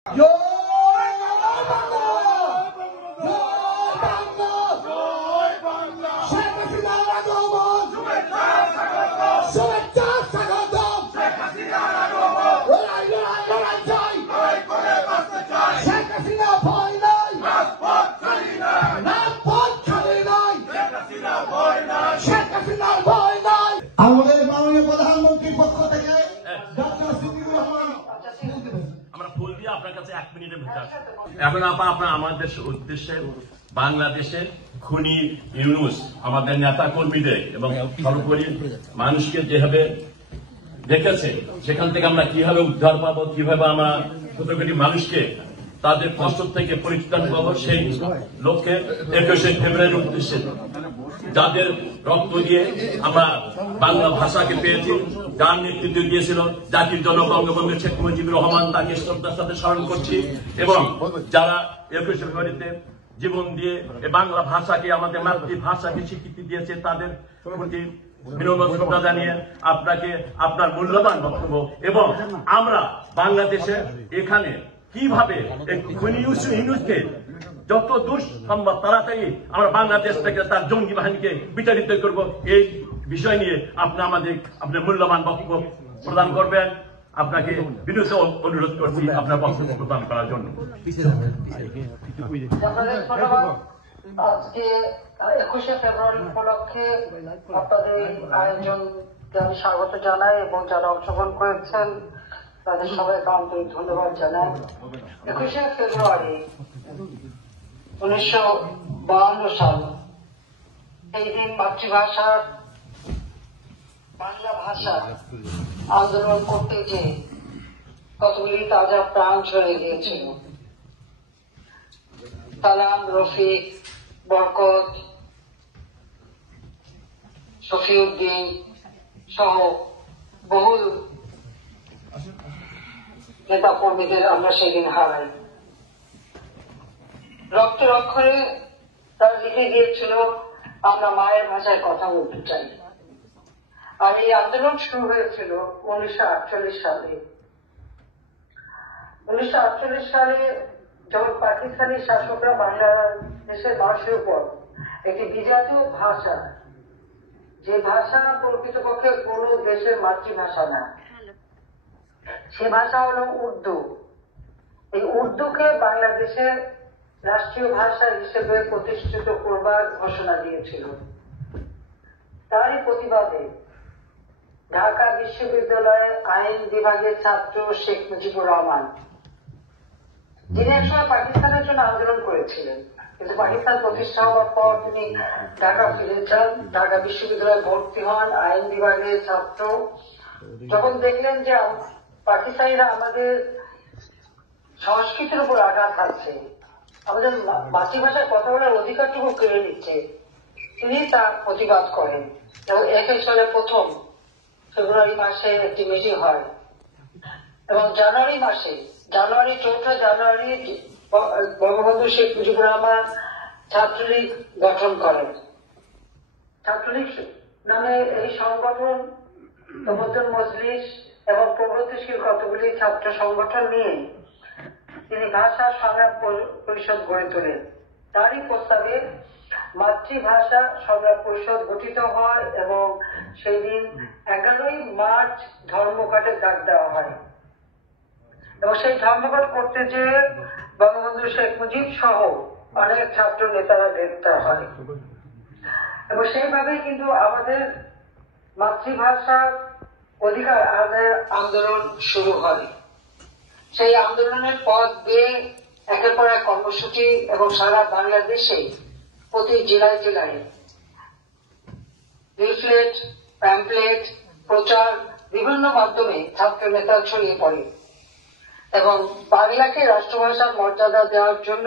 আমাদের মাননীয় প্রধানমন্ত্রীর পক্ষ থেকে আমরা ফুল দিয়ে আপনার কাছে 1 মিনিটের ভিতরে এখন আপনার আমাদের উদ্দেশ্যে বাংলাদেশের খুনি ইউনূস আমাদের নেতা কর্মীদের এবং সর্বোপরি মানুষকে যেভাবে দেখেছে সেখান থেকে আমরা কিভাবে উদ্ধার পাবো, কিভাবে আমরা কোটি কোটি মানুষকে তাদের কষ্ট থেকে পরিত্রাণ পাবো, সেই লক্ষ্যে 21শে ফেব্রুয়ারির উদ্দেশ্যে যাদের রক্ত দিয়ে আমরা বাংলা ভাষাকে পেয়েছি, যার নেতৃত্ব দিয়েছিল জাতির জনক বঙ্গবন্ধু শেখ মুজিবুর রহমান, তাকে শ্রদ্ধার সাথে স্মরণ করছি। এবং যারা 21শে ফেব্রুয়ারিতে জীবন দিয়ে বাংলা ভাষাকে, আমাদের মাতৃভাষাকে স্বীকৃতি দিয়েছে, তাদের প্রতি বিনম্র শ্রদ্ধা জানিয়ে আপনাকে আপনার মূল্যবান বক্তব্য এবং আমরা বাংলাদেশে এখানে কিভাবে ইউনূসকে যত দূর সম্ভব তাড়াতাড়ি আমরা বাংলাদেশ থেকে তার জঙ্গি বাহিনীকে বিতাড়িত করব, এই বিষয় নিয়ে আপনি আমাদের আপনার মূল্যবান বক্তব্য প্রদান করবেন। আপনাকে বিনীত অনুরোধ করছি আপনার বক্তব্য প্রদান করার জন্য। আজকে 21শে ফেব্রুয়ারি উপলক্ষে আপনাদের আয়োজনকে আমি স্বাগত জানাই এবং যারা অংশগ্রহণ করেছেন তাদের সবাইকে আন্তরিক ধন্যবাদ জানাই। 21শে ফেব্রুয়ারি 1952 সাল, এই দিন মাতৃভাষা বাংলা ভাষা আন্দোলন করতে যে কতগুলি তাজা প্রাণ ঝরে গিয়েছিল। সালাম, রফিক, বরকত, শফিউদ্দিন সহ বহু নেতা কর্মীদের আমরা সেদিন হারাই। রক্তের অক্ষরে তারা লিখে গিয়েছিল, আমরা মায়ের ভাষায় কথা বলতে চাই। আর এই আন্দোলন শুরু হয়েছিল 1948 সালে। 1948 সালে যখন পাকিস্তানি শাসকরা বাংলাদেশের মানুষের উপর একটি বিজাতীয় ভাষা, যে ভাষা প্রকৃতপক্ষে কোন দেশের মাতৃভাষা না, সে ভাষা হলো উর্দু, এই উর্দুকে বাংলাদেশের রাষ্ট্রীয় ভাষা হিসেবে প্রতিষ্ঠিত করবার ঘোষণা দিয়েছিল। তারই প্রতিবাদে ঢাকা বিশ্ববিদ্যালয়ের আইন বিভাগের ছাত্র শেখ মুজিবুর রহমান, যিনি একসময় পাকিস্তানের জন্য আন্দোলন করেছিলেন, কিন্তু পাকিস্তান প্রতিষ্ঠা হওয়ার পর তিনি ঢাকা ফিরে যান, ঢাকা বিশ্ববিদ্যালয়ে ভর্তি হন আইন বিভাগের ছাত্র। যখন দেখলেন যে পাকিস্তানিরা আমাদের সংস্কৃতির উপর আঘাত হানছে, আমাদের মাতৃভাষায় কথা বলার অধিকারটুকু কেড়ে নিচ্ছে, তিনি তার প্রতিবাদ করেন এবং 21 সালে প্রথম ফেব্রুয়ারি মাসে একটি মিটিং হয় এবং জানুয়ারি 4 জানুয়ারি বঙ্গবন্ধু শেখ মুজিবুর রহমান ছাত্রলীগ গঠন করেন। ছাত্রলীগ নামে এই সংগঠন তমদ্দুন মজলিস এবং প্রগতিশীল কতগুলি ছাত্র সংগঠন নিয়ে তিনি ভাষা সংগ্রাম পরিষদ গড়ে তোলেন। তারই প্রস্তাবে মাতৃভাষা সংগ্রাম পরিষদ গঠিত হয় এবং সেই দিন 11ই মার্চ ধর্মঘটের ডাক দেওয়া হয় এবং সেই ধর্মঘট করতে যে বঙ্গবন্ধু শেখ মুজিব সহ অনেক ছাত্র নেতারা গ্রেপ্তার হয় এবং সেইভাবেই কিন্তু আমাদের মাতৃভাষার অধিকার আদায়ের আন্দোলন শুরু হয়। সেই আন্দোলনের পথ দিয়ে একের পর এক কর্মসূচি এবং সারা বাংলাদেশে প্রতি জেলায় জেলায় লিফলেট, প্যাম্পলেট, প্রচার বিভিন্ন মাধ্যমে ছাত্র নেতা ছড়িয়ে পড়ে এবং বাংলাকে রাষ্ট্রভাষার মর্যাদা দেওয়ার জন্য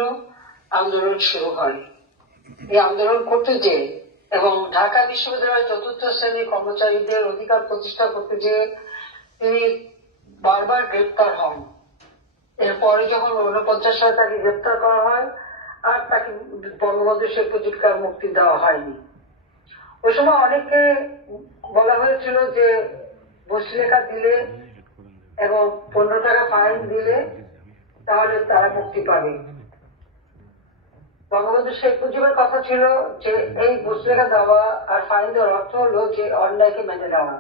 আন্দোলন শুরু হয়। এই আন্দোলন করতে যে এবং ঢাকা বিশ্ববিদ্যালয়ের 4র্থ শ্রেণীর কর্মচারীদের অধিকার প্রতিষ্ঠা করতে যে তিনি বারবার গ্রেপ্তার হন। এরপরে যখন 49 সালে তাকে গ্রেপ্তার করা হয় আর তাকে বঙ্গবন্ধু শেখ মুজিবকে মুক্তি দেওয়া হয়নি। ওই সময় অনেকে বলা হয়েছিল যে বসলেখা দিলে এবং 15 টাকা ফাইন দিলে তাহলে তারা মুক্তি পাবে। বঙ্গবন্ধু শেখ মুজিবের কথা ছিল যে এই মুসলিকা দেওয়া আর ফাইন দেওয়ার অর্থ হলো যে অন্যায়কে মেনে নেওয়া।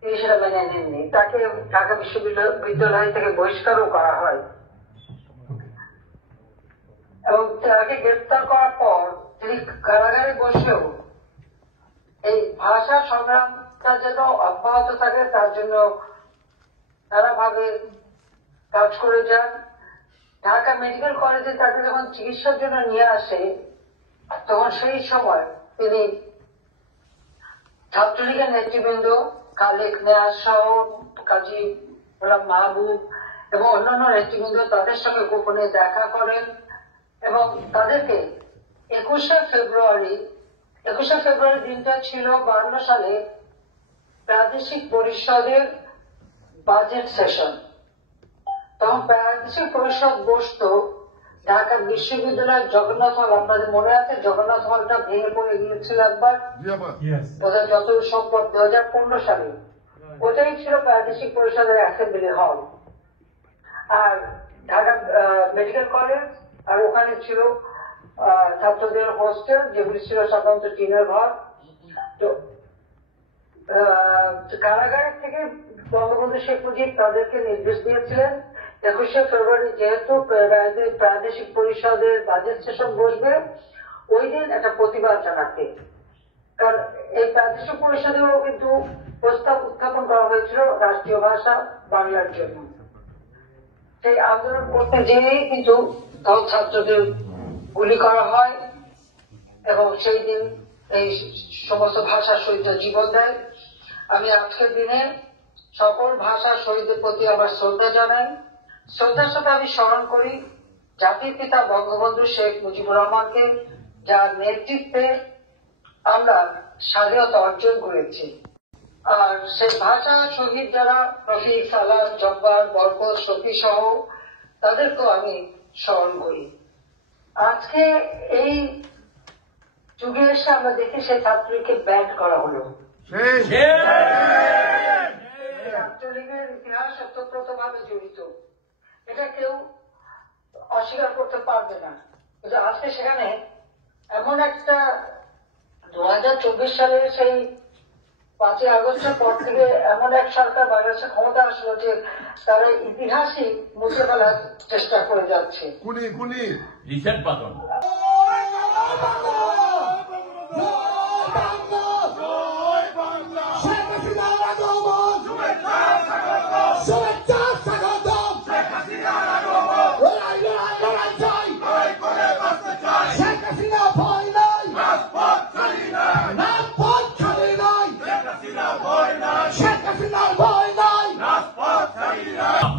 তিনি সেটা মেনে নেননি, তাকে ঢাকা বিশ্ববিদ্যালয় থেকে বহিষ্কারও করা হয় এবং তাকে গ্রেপ্তার করার পর তিনি কারাগারে বসেও এই ভাষা সংগ্রামটা যেন অব্যাহত থাকে তার জন্য নানাভাবে কাজ করে যান। ঢাকা মেডিকেল কলেজে তাকে যখন চিকিৎসার জন্য নিয়ে আসে তখন সেই সময় তিনি ছাত্রলীগের নেতৃবৃন্দ খালেক নেয়াজ সহ কাজী গোলাম মাহবুব এবং অন্যান্য নেতৃবৃন্দ তাদের সঙ্গে গোপনে দেখা করেন এবং তাদেরকে 21শে ফেব্রুয়ারি দিনটা ছিল 52 সালে প্রাদেশিক পরিষদের বাজেট সেশন। তখন প্রাদেশিক পরিষদ বসত ঢাকা বিশ্ববিদ্যালয়ের জগন্নাথ হল। আপনাদের মনে আছে জগন্নাথ হলটা ভেঙে পড়ে গিয়েছিল একবার, যত সম্ভব 2015 সালে। ওটাই ছিল প্রাদেশিক পরিষদের অ্যাসেম্বলি হল আর ঢাকা মেডিকেল কলেজ, আর ওখানে ছিল ছাত্রদের হোস্টেল যেগুলি ছিল সাধারণত টিনের ঘর। তো কারাগার থেকে বঙ্গবন্ধু শেখ মুজিব তাদেরকে নির্দেশ দিয়েছিলেন 21শে ফেব্রুয়ারি যেহেতু প্রাদেশিক পরিষদের বাজেট সেশন বসবে ওই দিন একটা প্রতিবাদ জানাতে, কারণ এই প্রাদেশিক পরিষদেও কিন্তু প্রস্তাব উত্থাপন করা হয়েছিল রাষ্ট্রীয় ভাষা বাংলার জন্য। সেই আন্দোলন করতে যেয়েই কিন্তু ছাত্রদের গুলি করা হয় এবং সেই দিন এই সমস্ত ভাষা শহীদ জীবন দেয়। আমি আজকের দিনে সকল ভাষা শহীদদের প্রতি আমার শ্রদ্ধা জানাই। শ্রদ্ধার সাথে আমি স্মরণ করি জাতির পিতা বঙ্গবন্ধু শেখ মুজিবুর রহমানকে, যার নেতৃত্বে আমরা স্বাধীনতা অর্জন করেছি। আর সেই ভাষা শহীদ যারা রফিক, সালাম, জব্বার, বরকত, শফি সহ তাদেরকেও আমি স্মরণ করি। আজকে এই যুগে এসে আমরা দেখি সেই ছাত্রীকে ব্যান করা হলো। ছাত্রলীগের ইতিহাস ওতপ্রোতভাবে জড়িত, এটা কেউ অস্বীকার করতে পারবে না। কিন্তু আজকে সেখানে এমন একটা 2024 সালে সেই 5ই আগস্টের পর থেকে এমন এক সরকার বাংলাদেশের ক্ষমতা আসলো যে তারা ইতিহাসই মুছে ফেলার চেষ্টা করে যাচ্ছে। Reset button Check us in our boy!